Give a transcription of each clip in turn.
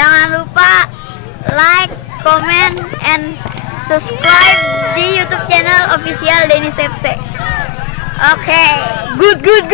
Jangan lupa like, comment, and subscribe di YouTube channel official Dennis FC. Oke, good.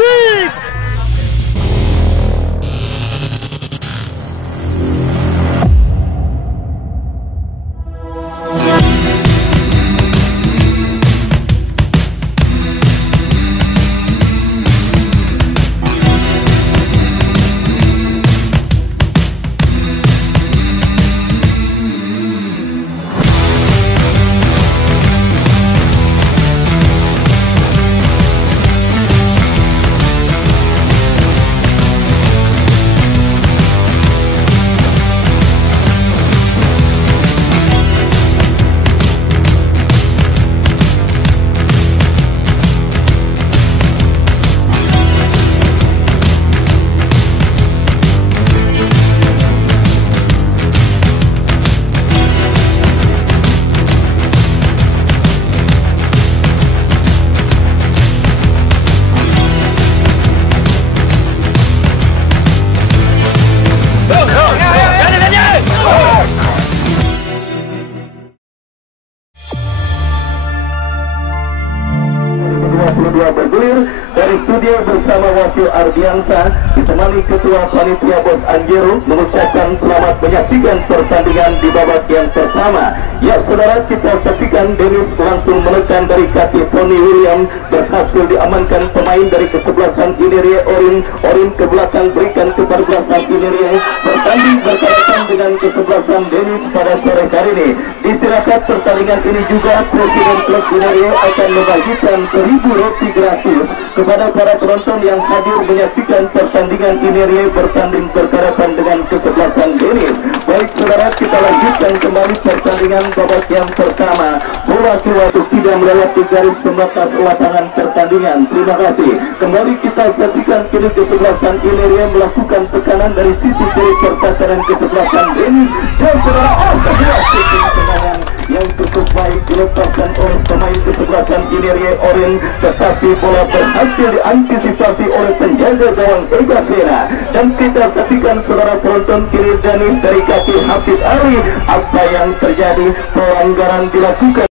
Bergulir dari studio bersama Wakil Ardiansa ditemani Ketua Panitia Bos Anjero mengucapkan selamat menyaksikan pertandingan di babak yang pertama. Ya saudara, kita saksikan Dennis langsung menekan dari kaki Tony William, berhasil diamankan pemain dari kesebelasan Inerie Orin ke belakang, berikan ke kesebelasan Inerie. Bertanding berkaitan dengan kesebelasan Dennis pada sore hari ini. Istirahat pertandingan ini juga Presiden Klub Inerie akan membagikan 1000 roti gratis kepada para penonton yang hadir menyaksikan pertandingan Inerie bertanding berkaitan dengan kesebelasan Dennis. Baik saudara, kita lanjutkan kembali pertandingan babak yang pertama. Bola keluar tidak melewati garis pembatas lapangan pertandingan. Terima kasih. Kembali kita saksikan kini kesebelasan Inerie melakukan tekanan dari sisi kiri pertahanan kesebelasan Dennis. Dan saudara, sebuah shooting tendangan yang cukup baik dilepaskan oleh pemain kesebelasan Inerie Orin, tetapi bola berhasil diantisipasi oleh penjaga gawang Ega Sena. Dan kita saksikan saudara penonton kiri Dennis dari kaki Hafid Ali. Apa yang terjadi? Pelanggaran dilakukan,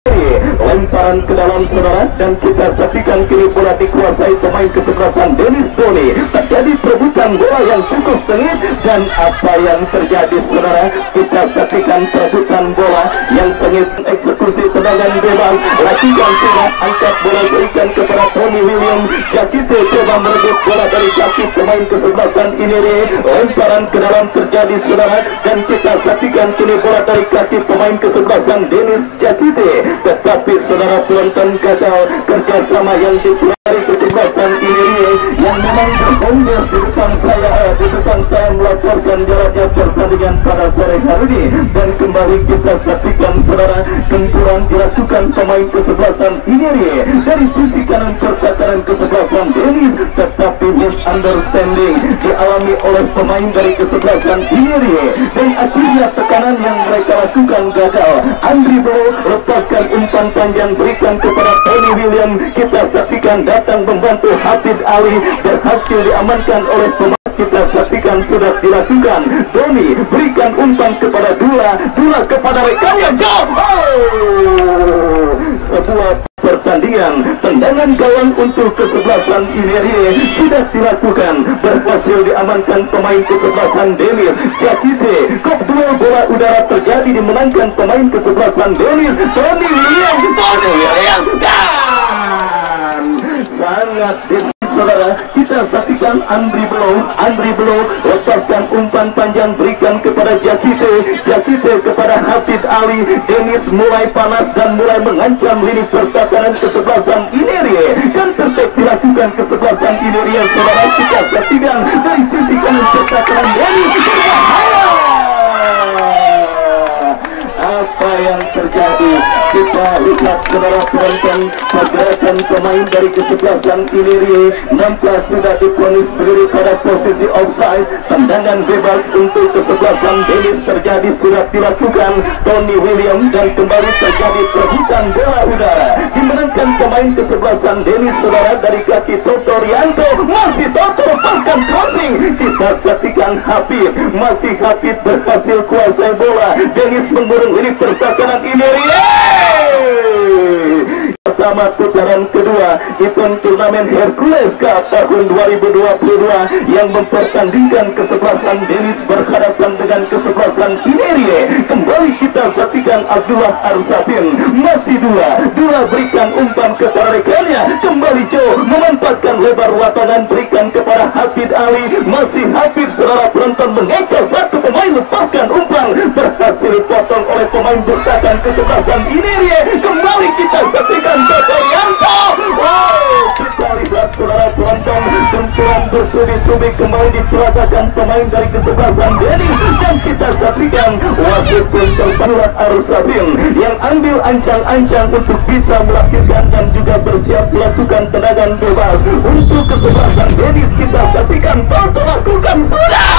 lemparan ke dalam saudara, dan kita saksikan kini bola dikuasai pemain kesebelasan Dennis Tony. Terjadi perebutan bola yang cukup sengit, dan apa yang terjadi saudara? Kita saksikan perebutan bola yang sengit, eksekusi tendangan bebas, lakukan sudah, angkat bola berikan kepada Tony William. Jakite coba merebut bola dari kaki pemain kesebelasan Inerie, lemparan ke dalam terjadi saudara, dan kita saksikan kini bola dari kaki pemain kesebelasan Dennis Jakite, tetapi saudara penonton gagal kerjasama yang dari kesebelasan Inerie yang memang berkongres di depan saya melaporkan jalannya pertandingan pada sore hari ini. Dan kembali kita saksikan saudara, gempuran dilakukan pemain kesebelasan Inerie dari sisi kanan pertahanan kesebelasan Dennis, tetapi misunderstanding dialami oleh pemain dari kesebelasan Inerie, dan akhirnya tekanan yang mereka lakukan gagal. Andri Bro lepaskan umpan panjang, berikan kepada Tony William. Kita saksikan datang membantu Hafid Ali, berhasil diamankan oleh pemain. Kita saksikan sudah dilakukan. Tony berikan umpan kepada Dula kepada rekan yang jauh. Sebuah pertandingan tendangan gawang untuk kesebelasan Inerie sudah dilakukan, berhasil diamankan pemain kesebelasan Dennis Jakite. Kop duel bola udara terjadi, dimenangkan pemain kesebelasan Dennis Tony William, dan sangat saudara, kita saksikan Andri Blow lepaskan umpan panjang, berikan kepada Jakite kepada Hafid Ali. Dennis mulai panas dan mulai mengancam lini pertahanan kesebelasan Inerie, dan tertek dilakukan kesebelasan Inerie. Saudara, kita saksikan dari sisi kanan pertahanan Dennis. Apa yang terjadi? Kita lihat saudara penonton, pergerakan pemain dari kesebelasan Inerie nampak sudah diponis berdiri pada posisi offside. Tendangan bebas untuk kesebelasan Dennis terjadi sudah dilakukan Tony William, dan kembali terjadi perebutan bola udara dimenangkan pemain kesebelasan Dennis saudara dari kaki Toto Rianto. Masih Toto lepaskan crossing, kita saksikan Habib, masih Habib berhasil kuasai bola. Dennis mengurung ini pertahanan Inerie. Pertama putaran kedua event turnamen Hercules Cup tahun 2022 yang mempertandingkan kesebelasan Dennis berhadapan dengan kesebelasan Inerie. Kembali kita saksikan Abdullah Arsafin, masih dua berikan umpan kepada rekannya. Kembali Joe memanfaatkan lebar lapangan, berikan kepada Hafid Ali, masih Hafid saudara penonton mengejar satu pemain, lepaskan umpan, berhasil dipotong oleh pemain bertahan kesebelasan Inerie. Kembali kita saksikan Toto Rianto. Wow, kita lihat saudara penonton, benturan bertubi-tubi kembali diperagakan pemain dari kesebelasan Dennis, dan kita saksikan wasit pun tersalurat Arsafin yang ambil ancang-ancang untuk bisa melahirkan dan juga bersiap melakukan tendangan bebas untuk kesebelasan Dennis. Kita saksikan Toto lakukan sudah.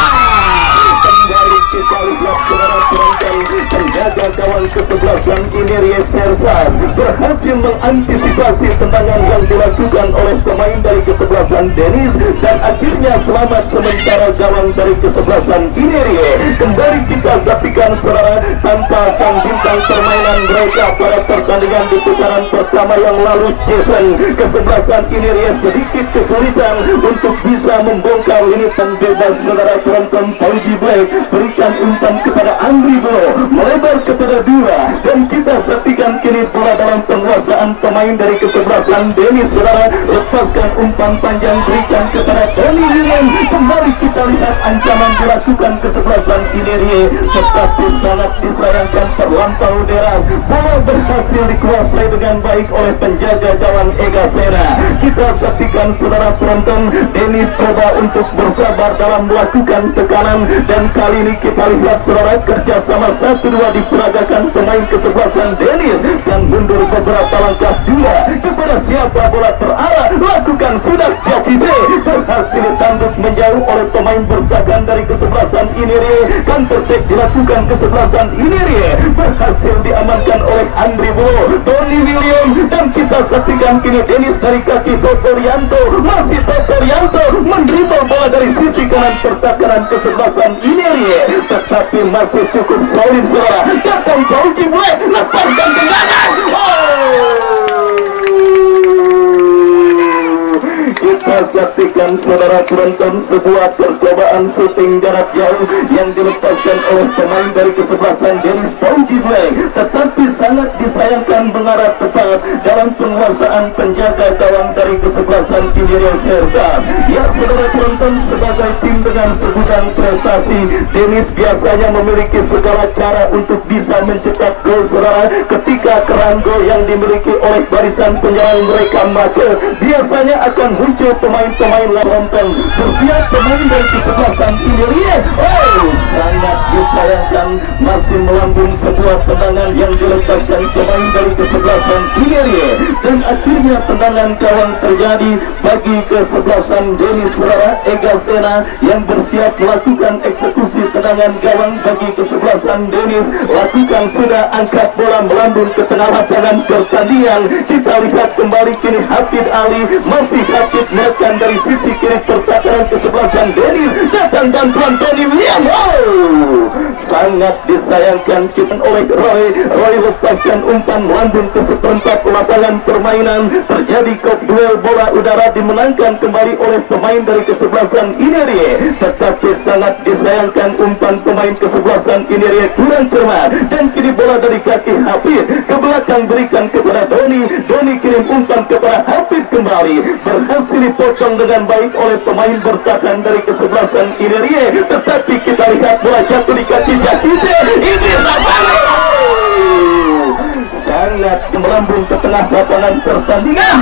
Kembali kita lihat saudara penonton, penjaga gawang kesebelasan Inerie Servas berhasil mengantisipasi tendangan yang dilakukan oleh pemain dari kesebelasan Dennis, dan akhirnya selamat sementara gawang dari kesebelasan Inerie. Kembali kita saksikan saudara, tanpa sang bintang permainan mereka pada pertandingan di putaran pertama yang lalu, Jason, kesebelasan Inerie sedikit kesulitan untuk bisa membongkar linitan bebas saudara penonton. Fauji Black berikan umpan kepada Andri Bolo, melebar kepada dua, dan kita saksikan kini bola dalam penguasaan pemain dari kesebelasan Dennis saudara. Lepaskan umpan panjang, berikan kepada Tony William. Kembali kita lihat ancaman dilakukan kesebelasan Inerie, tetapi sangat disayangkan terlampau deras. Bola berhasil dikuasai dengan baik oleh penjaga gawang Ega Sena. Kita saksikan saudara penonton, Dennis coba untuk bersabar dalam melakukan tekanan, dan kali ini kita lihat saudara kerjasama 1-2 diperagakan pemain kesebelasan Dennis, dan mundur beberapa langkah dua kepada siapa bola terarah, lakukan sudah Jakite, berhasil ditanduk menjauh oleh pemain bertahan dari kesebelasan Inerie. Counter attack dilakukan kesebelasan Inerie, berhasil diamankan oleh Andri Bolo, Tony William, dan kita saksikan kini Dennis dari kaki Toto Rianto, masih Toto Rianto mendribble bola dari sisi kanan pertahanan kesebelasan Inerie, tetapi masih cukup solid saudara. Datang Fauji Black, lepaskan tendangan. Kita saksikan saudara penonton sebuah percobaan syuting jarak jauh yang dilepaskan oleh pemain dari kesebelasan Dennis, Fauji Black, tetapi sangat disayangkan mengarah tepat dalam penguasaan penjaga gawang dari kesebelasan Inerie Servas. Ya saudara penonton, sebagai tim dengan sebutan prestasi, Dennis biasanya memiliki segala cara untuk bisa mencetak gol saudara. Ketika keran gol yang dimiliki oleh barisan penyerang mereka macet, biasanya akan muncul pemain-pemain penonton. Bersiap pemain dari kesebelasan Inerie. Sangat disayangkan masih melambung sebuah tendangan yang dilepaskan pemain dari kesebelasan Inerie, dan akhirnya tendangan gawang terjadi bagi kesebelasan Dennis saudara. Ega Sena yang bersiap melakukan eksekusi tendangan gawang bagi kesebelasan Dennis, lakukan sudah, angkat bola melambung ke tengah lapangan pertandingan. Kita lihat kembali kini Hafid Ali, masih Hafid menekan dari sisi kiri pertahanan kesebelasan Dennis, datang bantuan Tony William. Sangat disayangkan kita oleh Roy lepaskan umpan melambung ke seperempat lapangan permainan, terjadi kok duel bola udara dimenangkan kembali oleh pemain dari kesebelasan Inerie, tetapi sangat disayangkan umpan pemain kesebelasan Inerie kurang cermat, dan kini bola dari kaki Hafid ke belakang berikan kepada Doni kirim umpan kepada Hafid, kembali berhasil dipotong dengan baik oleh pemain bertahan dari kesebelasan Inerie, tetapi kita lihat bola jatuh di kaki Jakite. Ini sangat melambung ke tengah lapangan pertandingan.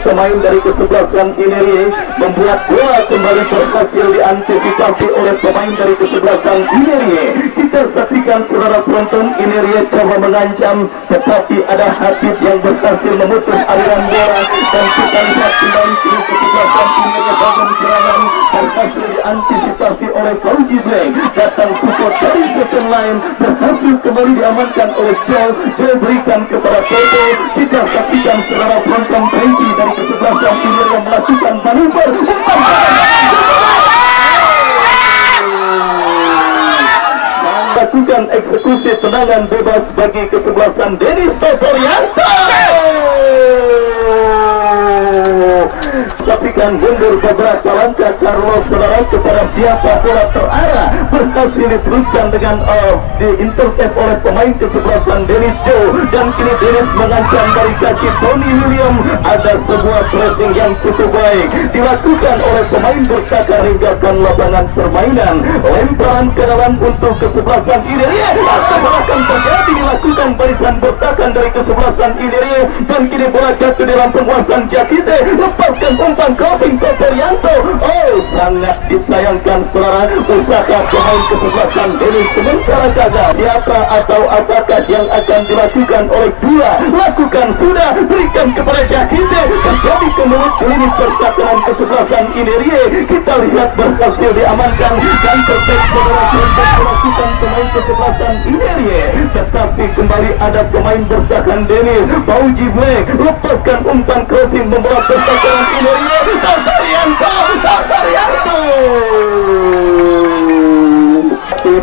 pemain dari kesebelasan Inerie, membuat bola kembali berhasil diantisipasi oleh pemain dari kesebelasan Inerie. Kita saksikan saudara penonton, Inerie coba mengancam, tetapi ada Habib yang berhasil memutus aliran bola, dan kita lihat kembali kini kesebelasan Inerie dalam serangan berhasil diantisipasi oleh Fauji Black. Datang support dari second line, berhasil kembali diamankan oleh Joe. Joe berikan kepada Toto. Kita saksikan saudara penonton, Benji dari kesebelasan Inerie yang melakukan manuver melakukan eksekusi tendangan bebas bagi kesebelasan Dennis Totorianto. Saksikan mundur beberapa langkah Carlos, saudara, kepada siapa bola terarah, berhasil diteruskan dengan diintercept oleh pemain kesebelasan Dennis Joe, dan kini Dennis mengancam dari kaki Tony William. Ada sebuah pressing yang cukup baik dilakukan oleh pemain berkaca meninggalkan lapangan permainan. Lemparan ke dalam untuk kesebelasan Inerie, kesalahan terjadi dilakukan barisan bertahan dari kesebelasan Inerie, dan kini bola jatuh dalam penguasaan Jakite. Lepaskan umpan crossing Totorianto. Oh, sangat disayangkan saudara, usaha pemain kesebelasan Dennis sementara gagal. Siapa atau apakah yang akan dilakukan oleh dua? Lakukan sudah, berikan kepada Jakite. Terjadi kemelut lini pertahanan kesebelasan Inerie. Kita lihat berhasil diamankan dan tertek saudara untuk melakukan pemain kesebelasan Inerie. Tetapi kembali ada pemain bertahan Dennis. Fauji Black lepaskan umpan crossing membawa pertahanan Inerie. Totorianto.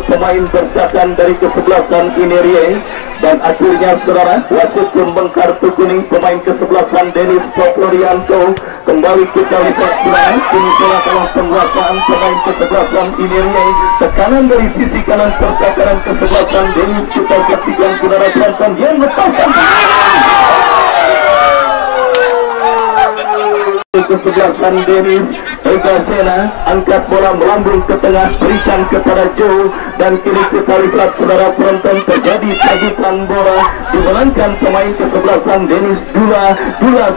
Pemain bertahan dari kesebelasan Inerie, dan akhirnya saudara wasit pun mengkartu kuning pemain kesebelasan Dennis Totorianto. Kembali kita lihat saudara, kini bola dalam penguasaan pemain kesebelasan Inerie. Tekanan dari sisi kanan pertahanan kesebelasan Dennis, kita saksikan saudara penonton yang lepaskan kesebelasan Dennis. Ega Sena angkat bola melambung ke tengah, berikan kepada Joe, dan kini kita lihat saudara penonton terjadi cabutan bola dimenangkan pemain kesebelasan Dennis. Dula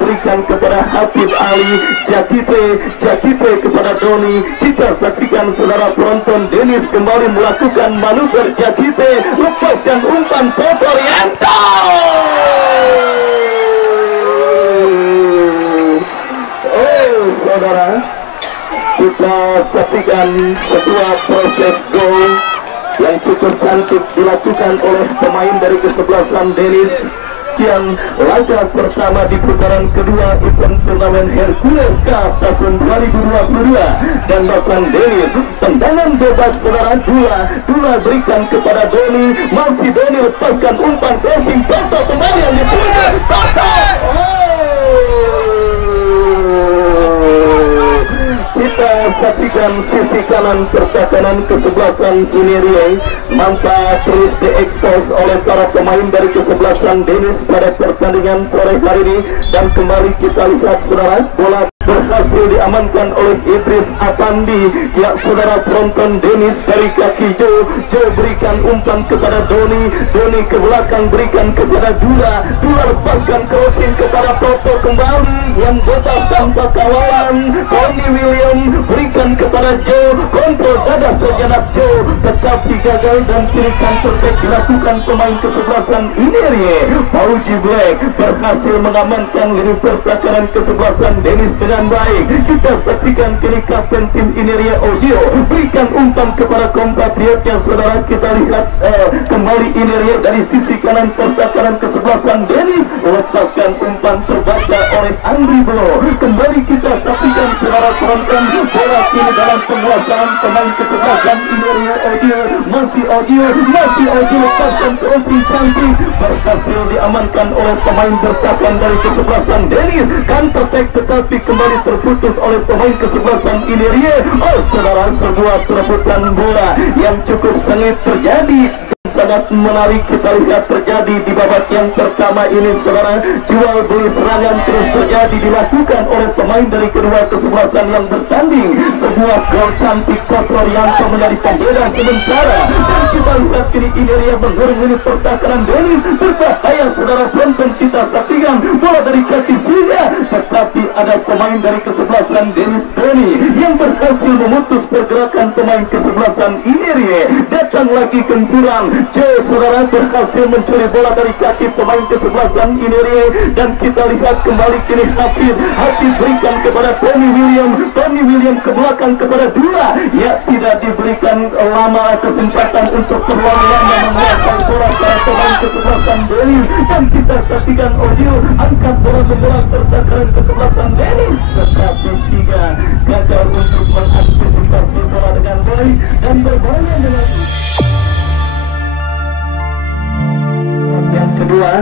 berikan kepada Habib Ali. Jakite kepada Doni. Kita saksikan saudara penonton, Dennis kembali melakukan manuver. Jakite lepaskan umpan Totorianto. Saudara, kita saksikan sebuah proses gol yang cukup cantik dilakukan oleh pemain dari kesebelasan Dennis. Yang laga pertama di putaran kedua event turnamen Hercules Cup tahun 2022, dan Basan Dennis tendangan bebas saudara. Dula berikan kepada Doni, masih Doni lepaskan umpan crossing Toto kembali yang dipunya Toto. Kita saksikan sisi kanan pertahanan kesebelasan Inerie nampak terus diekspos oleh para pemain dari kesebelasan Dennis pada pertandingan sore hari ini, dan kembali kita lihat saudara, bola berhasil diamankan oleh Idris Apandi. Ya saudara penonton, Dennis dari kaki Joe berikan umpan kepada Doni ke belakang berikan kepada Dula lepaskan crossing kepada Toto kembali yang bebas tanpa kawalan. Tony William berikan kepada Joe, kontrol dada sejenak Joe, tetapi gagal, dan kini counter attack dilakukan pemain kesebelasan Inerie. Fauji Black berhasil mengamankan lini pertahanan kesebelasan Dennis dengan baik. Kita saksikan kini kapten tim Inerie Ojio berikan umpan kepada kompatriotnya saudara. Kita lihat kembali Inerie dari sisi kanan pertahanan kesebelasan Dennis lepaskan umpan terbaca oleh Andri Belo. Kembali kita saksikan saudara penonton, bola kini dalam penguasaan pemain kesebelasan Inerie Ojio. Masih Ojio lepaskan crossing cantik, berhasil diamankan oleh pemain bertahan dari kesebelasan Dennis. Counter attack tetapi kembali terputus oleh pemain kesebelasan Inerie. Oh saudara, sebuah perebutan bola yang cukup sengit terjadi. sangat menarik kita lihat terjadi di babak yang pertama ini, saudara. Jual beli serangan terus terjadi dilakukan oleh pemain dari kedua kesebelasan yang bertanding. Sebuah gol cantik Kotor yang menjadi pembeda sementara, dan kita lihat kini Ineria menuruni pertahanan Dennis. Berbahaya, saudara. Penonton kita saksikan bola dari kaki Silya, tetapi ada pemain dari kesebelasan Dennis Tony yang berhasil memutus pergerakan pemain kesebelasan Ineria. Datang lagi gempuran Joe, saudara, berhasil mencuri bola dari kaki pemain kesebelasan Ineria, dan kita lihat kembali kini Hafid berikan kepada Tony William ke belakang kepada Dula. Ya, tidak diberikan lama kesempatan untuk terlalu lama menguasai bola para pemain kesebelasan Dennis, dan kita saksikan audio angkat bola membola pertahanan kesebelasan Dennis, tetapi Siga gagal untuk mengantisipasi bola dengan baik dan berbahaya dengan yang kedua.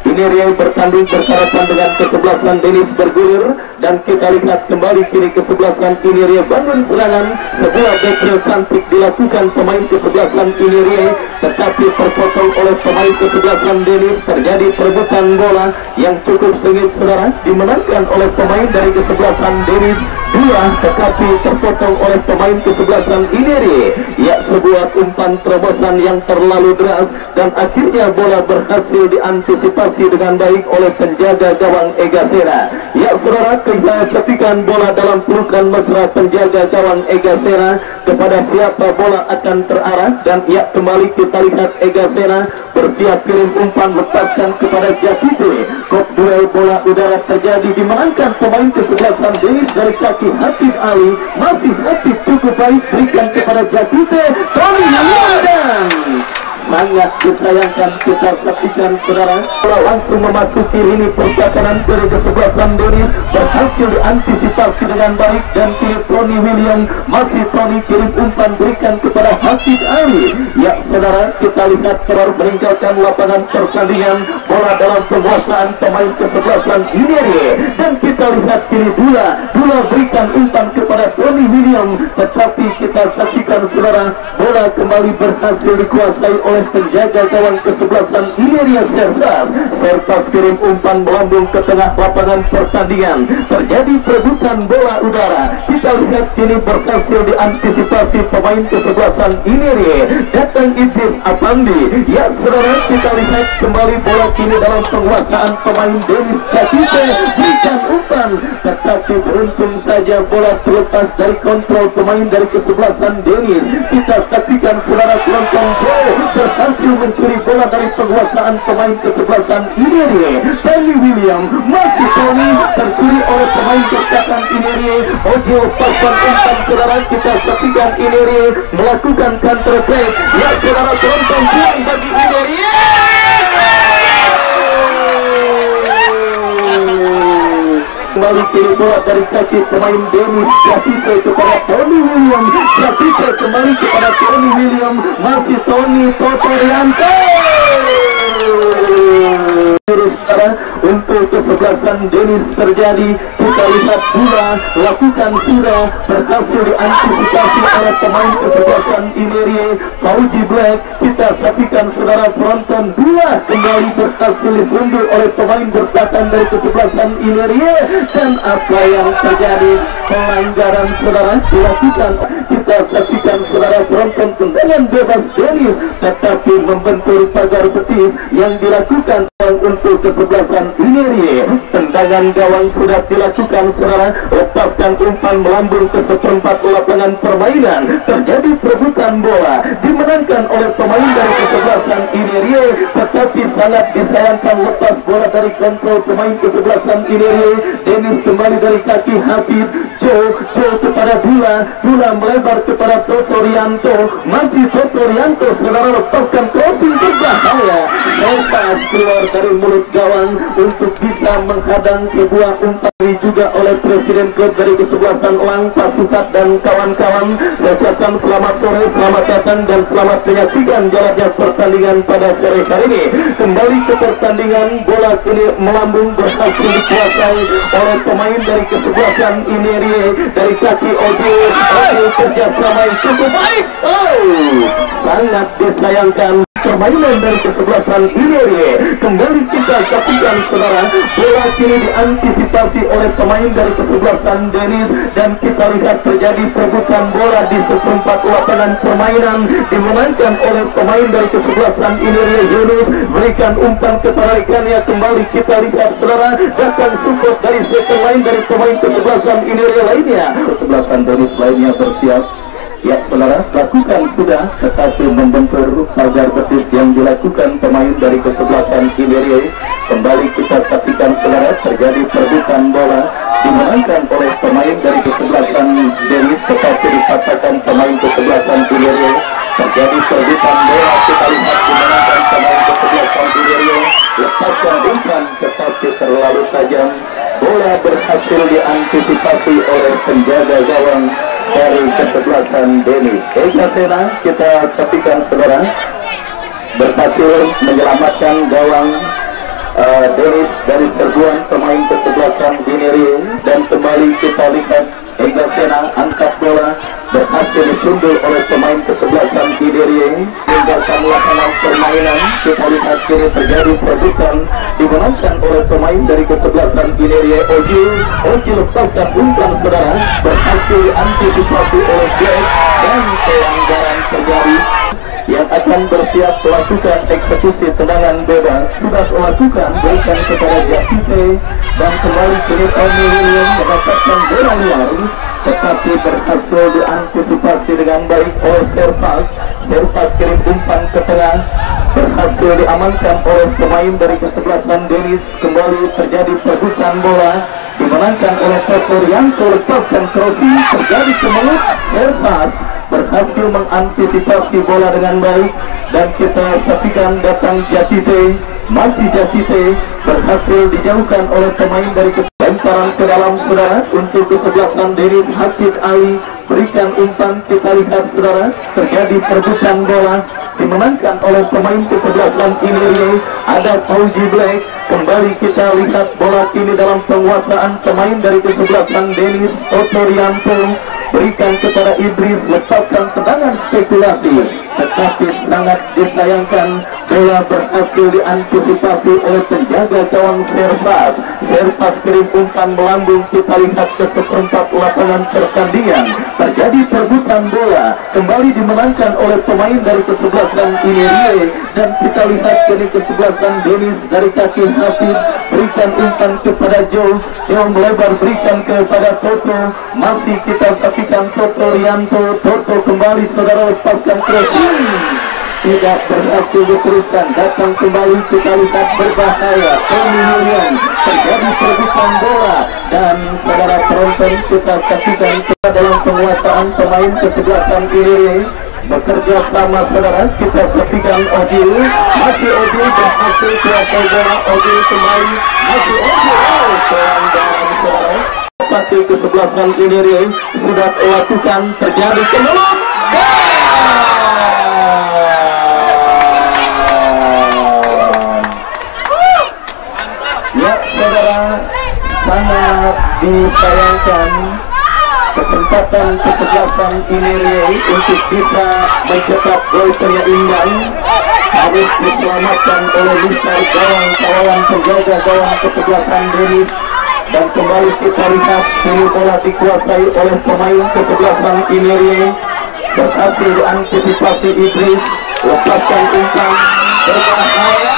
Ineria bertanding berhadapan dengan kesebelasan Dennis bergulir, dan kita lihat kembali kini kesebelasan Ineria bangun serangan. Sebuah backreel cantik dilakukan pemain kesebelasan Ineria, tetapi terpotong oleh pemain kesebelasan Dennis. Terjadi perebutan bola yang cukup sengit, saudara, dimenangkan oleh pemain dari kesebelasan Dennis dua, tetapi terpotong oleh pemain kesebelasan Ineria. Ya, sebuah umpan terobosan yang terlalu deras, dan akhirnya bola berhasil diantisipasi dengan baik oleh penjaga gawang Egasera. Ya, saudara, kita saksikan bola dalam pelukan mesra penjaga gawang Egasera. Kepada siapa bola akan terarah, dan ya, kembali kita lihat Egasera bersiap kirim umpan, lepaskan kepada Jakite. Kok duel bola udara terjadi, dimenangkan pemain kesebelasan Dennis dari kaki Hafid Ali. Masih Hafid cukup baik berikan kepada Jakite. Tony William, sangat disayangkan kita saksikan, saudara, bola langsung memasuki lini pertahanan dari kesebelasan Dennis, berhasil diantisipasi dengan baik, dan kini Tony William masih Tony kirim umpan berikan kepada Hafid Ali. Ya, saudara, kita lihat keluar meninggalkan lapangan pertandingan, bola dalam penguasaan pemain kesebelasan Ineria, dan kita lihat kini Dula berikan umpan kepada Tony William, tetapi kita saksikan, saudara, bola kembali berhasil dikuasai oleh penjaga gawang kesebelasan Ineria Sertas kirim umpan melambung ke tengah lapangan pertandingan. Terjadi perebutan bola udara. Kita lihat kini berhasil diantisipasi pemain kesebelasan Ineria. Datang Idris Apandi. Ya, saudara, kita lihat kembali bola kini dalam penguasaan pemain Dennis Jakite. Berikan umpan, tetapi beruntung saja bola terlepas dari kontrol pemain dari kesebelasan Dennis. Kita saksikan, saudara, penonton berhasil mencuri bola dari penguasaan pemain kesebelasan Ineria. Tony William, masih Tony, tercuri oleh pemain pertahanan Ineria. Ojo pasang umpan, saudara, kita saksikan Ineria melakukan counter attack. Ya, saudara, penonton pulang bagi Ineria. Kembali kiri bola dari kaki pemain Dennis Jakite kepada Tony William. Jakite kembali kepada Tony William, masih Tony Totorianto. Untuk kesebelasan Dennis terjadi, kita lihat Dula lakukan sudah berhasil diantisipasi oleh pemain kesebelasan Ineria Fauji Black. Kita saksikan, saudara, penonton, Dula kembali berhasil disundur oleh pemain bertahan dari kesebelasan Ineria, dan apa yang terjadi, pelanggaran, saudara, dilakukan. Kita saksikan, saudara, penonton, tendangan bebas Dennis, tetapi membentur pagar betis yang dilakukan untuk kesebelasan Ineria. Tendangan gawang sudah dilakukan, saudara, lepaskan umpan melambung ke seperempat lapangan permainan. Terjadi perebutan bola, dimenangkan oleh pemain dari kesebelasan Ineria, tetapi sangat disayangkan lepas bola dari kontrol pemain kesebelasan Ineria. Dennis kembali dari kaki Hafid. Joe kepada Dula melebar kepada Totorianto, masih Totorianto, saudara, lepaskan crossing berbahaya, lepas keluar dari mulut gawang untuk bisa menghadang sebuah umpan juga oleh Presiden klub dari kesebelasan Lang Pasukat dan kawan-kawan. Saya ucapkan selamat sore, selamat datang, dan selamat menyaksikan jalannya pertandingan pada sore hari ini. Kembali ke pertandingan, bola kini melambung berhasil dikuasai oleh pemain dari kesebelasan Ineria dari kaki Ojo kerjasama yang cukup baik. Sangat disayangkan permainan dari kesebelasan Inerie. Kembali kita saksikan saudara, bola kini diantisipasi oleh pemain dari kesebelasan Denis, dan kita lihat terjadi perebutan bola di seperempat lapangan permainan, dimenangkan oleh pemain dari kesebelasan Inerie. Yunus berikan umpan kepada rekannya. Kembali kita lihat saudara, datang support dari second line dari pemain kesebelasan Inerie lainnya. Kesebelasan Denis lainnya bersiap. Ya saudara, lakukan sudah, tetapi membentur pagar betis yang dilakukan pemain dari kesebelasan Inerie. Kembali kita saksikan saudara, terjadi perebutan bola, dimenangkan oleh pemain dari kesebelasan Denis, tetapi dikatakan pemain kesebelasan Inerie. Terjadi perebutan bola, kita lihat dimenangkan pemain kesebelasan Inerie. Lepaskan umpan, tetapi terlalu tajam. Bola berhasil diantisipasi oleh penjaga gawang dari kesebelasan Denis. Eka Sena, kita saksikan saudara, berhasil menyelamatkan gawang Denis dari serbuan pemain kesebelasan Inerie. Dan kembali kita lihat Eka Sena angkat bola, berhasil disundul oleh pemain kesebelasan Inerie, tinggalkan lapangan permainan. Kita lihat kini terjadi perebutan, dimenangkan oleh pemain dari kesebelasan Inerie. Oji lepaskan umpan saudara, berhasil diantisipasi oleh Black, dan pelanggaran terjadi. Yang akan bersiap melakukan eksekusi tendangan bebas sudah melakukan, berikan kepada Jasite, dan kembali kini Tony William mendapatkan bola luar, tetapi berhasil diantisipasi dengan baik oleh Serpas kirim umpan ke tengah, berhasil diamankan oleh pemain dari kesebelasan Denis. Kembali terjadi perebutan bola, dimenangkan oleh Toto Rianto, lepaskan crossing, terjadi kemelut. Serpas berhasil mengantisipasi bola dengan baik, dan kita saksikan datang Jatite, masih Jatite, berhasil dijauhkan oleh pemain dari lemparan ke dalam saudara untuk kesebelasan Denis. Hatip Ali berikan umpan, kita lihat saudara, terjadi perebutan bola, dimenangkan oleh pemain kesebelasan Inerie. Ada Fauji Black. Kembali kita lihat bola kini dalam penguasaan pemain dari kesebelasan Denis. Toto Rianto berikan kepada Idris, lepaskan tendangan spekulasi, tetapi sangat disayangkan bola berhasil diantisipasi oleh penjaga gawang Serpas kirim umpan melambung. Kita lihat ke seperempat lapangan pertandingan, terjadi perebutan bola, kembali dimenangkan oleh pemain dari kesebelasan Inerie, dan kita lihat kini kesebelasan Denis dari kaki Hafid, berikan umpan kepada Joe melebar, berikan kepada Toto, masih kita saksikan Toto Rianto. Toto kembali saudara, lepaskan crossing, tidak berhasil diteruskan, datang kembali kita lihat berbahaya Tony William, terjadi perebutan bola, dan saudara penonton kita saksikan dalam penguasaan pemain kesebelasan Inerie bekerja sama saudara. Kita saksikan Odil, masih Odil berhasil kuasai bola. Odil kembali, masih Odil, pelanggaran saudara. Pati kesebelasan Inerie sudah melakukan, terjadi kemelut. Ya saudara, sangat disayangkan kesempatan kesebelasan Inerie untuk bisa mencetak gol penyeimbang harus diselamatkan oleh Mister gawang kawalan penjaga gawang kesebelasan Denis. Dan kembali kita lihat kini bola dikuasai oleh pemain kesebelasan Inerie, berhasil diantisipasi Idris, lepaskan umpan berbahaya,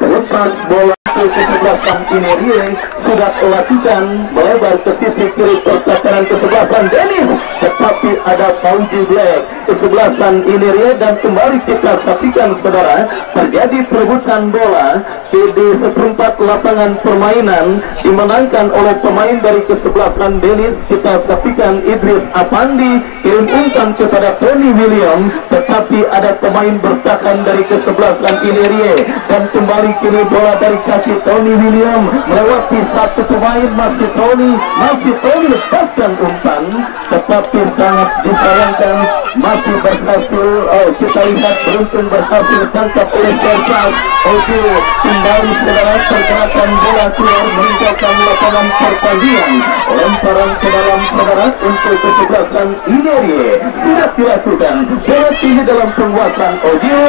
terlepas bola kesebelasan Inerie sudah melakukan melebar ke sisi kiri pertahanan kesebelasan Denis, tetapi ada Fauji Black kesebelasan Inerie. Dan kembali kita saksikan saudara, terjadi perebutan bola di seperempat lapangan permainan, dimenangkan oleh pemain dari kesebelasan Denis. Kita saksikan Idris Afandi kirim umpan kepada Tony William, tetapi ada pemain bertahan dari kesebelasan Inerie, dan kembali kini bola dari kaki Tony William melewati satu pemain, masih Tony lepaskan umpan, tetapi tapi sangat disayangkan masih berhasil. Oh, kita lihat beruntung berhasil tangkap oleh Sertas. Oke, kembali saudara, pergerakan bola keluar meninggalkan lapangan pertandingan. Lemparan ke dalam saudara untuk kesebelasan Inerie sudah dilakukan. Bola tinggi dalam penguasaan Ojil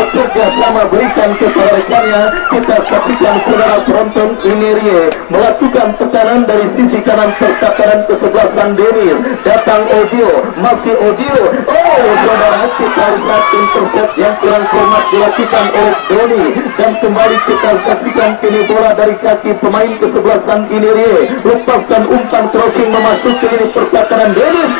bekerja sama berikan kepada rekannya. Kita saksikan saudara penonton Inerie melakukan tekanan dari sisi kanan pertahanan kesebelasan Denis. Datang Ojil, masih Ojil. Oh saudara, kita lihat intercept yang kurang cermat dilakukan oleh Doni, dan kembali kita saksikan kini bola dari kaki pemain kesebelasan Inerie. Lepaskan umpan crossing memasuki ini pertahanan Denis.